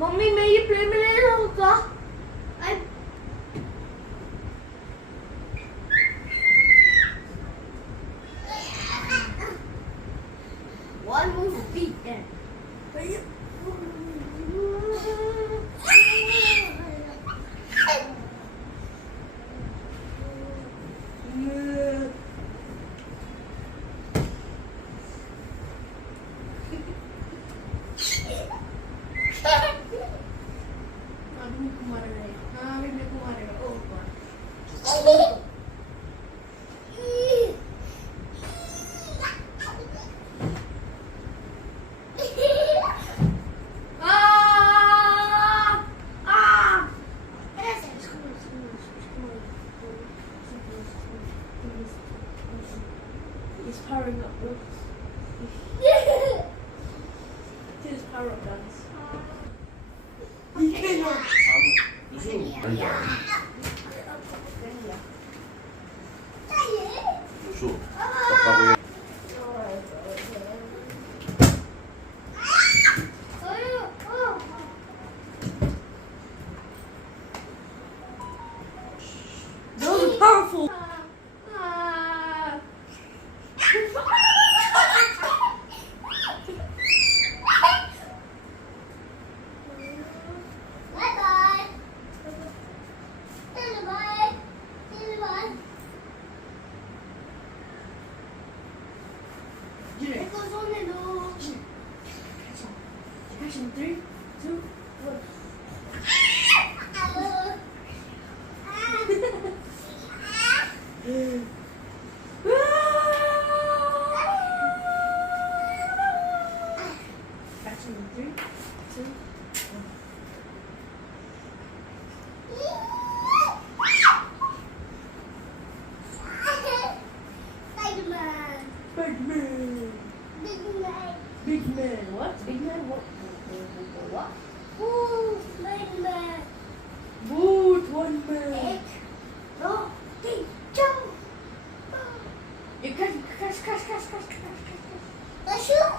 Mummy मैं ये plate में ले लूँगा One move beat then. He's powering up, bro. His power up dance. Those are powerful. It goes on and on. Catch him. 3, 2, 1. Catch him in 3, 2, 1. Big man. Big man. What? Big man? What? What? Boot, big man. Boot, one man. No, big jump. You catch. The shoe.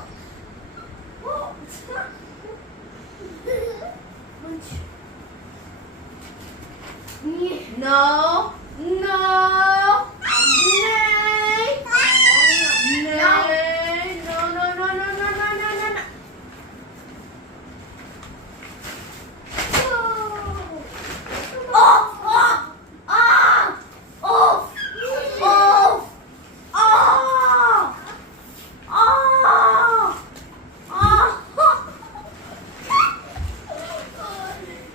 Oh. No. No. Nay. Nay. No.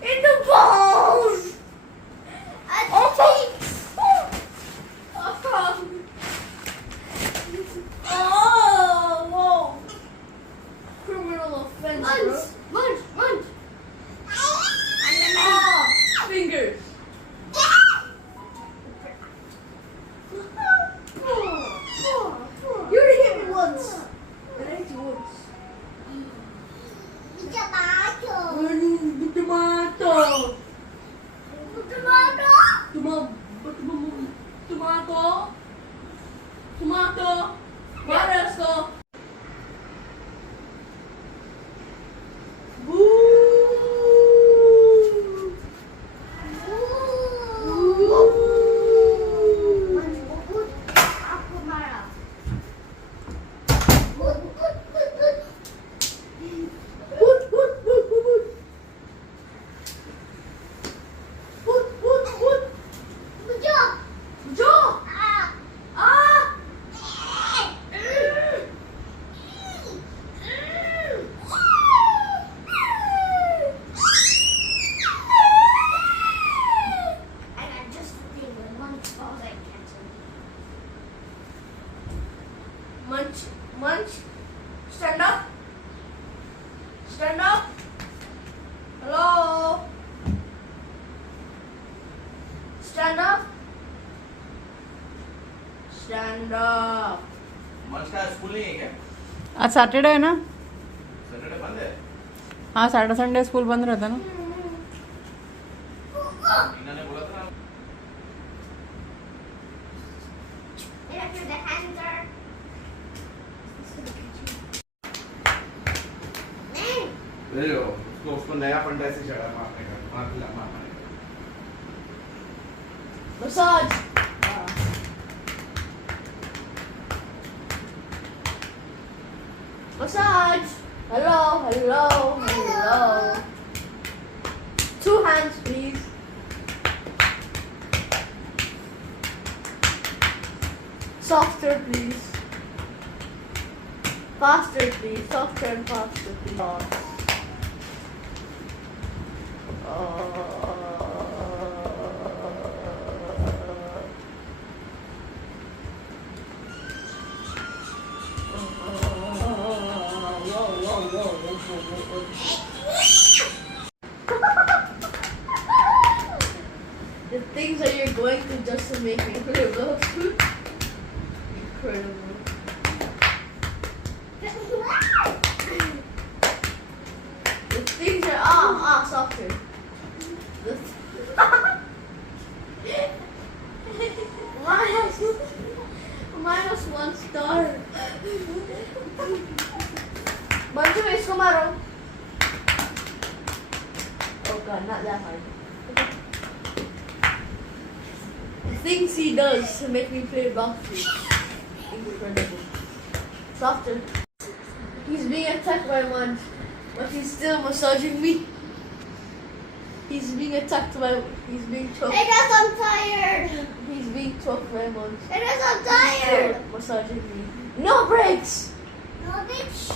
In the balls. Whoa. Criminal offense, bro. Munch. Fingers. You already hit me once. And I hit you once. Tomato. What else? Munch. Stand up. Hello. Stand up. मंच का school नहीं है क्या? आज Saturday है ना? Saturday बंद है? हाँ, सैटरडे संडे स्कूल बंद रहता है ना। इन्होंने बोला था ना। ले लो। उसको नया फंडा से चढ़ा मारने का, मारने का। Massage. Massage. Hello, hello, hello. 2 hands, please. Softer, please. Faster, please. Softer and faster, please. The things that you're going to just to make me feel incredible. The things are softer. The minus 1 star. Manju, isko maro. Oh god, not that hard. The things he does to make me play boxing. Incredible. Softer. He's being attacked by one, but he's still massaging me. He's being attacked by, he's being choked. Hey guys, I'm tired. He's being choked by one. Hey guys, I'm tired. Still massaging me. No breaks! No, bitch.